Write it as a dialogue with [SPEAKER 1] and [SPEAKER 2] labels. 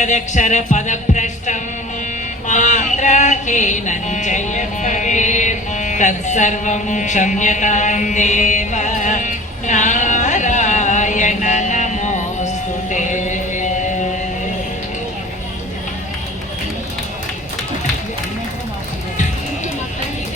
[SPEAKER 1] ఎదక్షర పదభ్రష్టం మాత్రాహీనం చ తత్సర్వం క్షమ్యతాం దేవి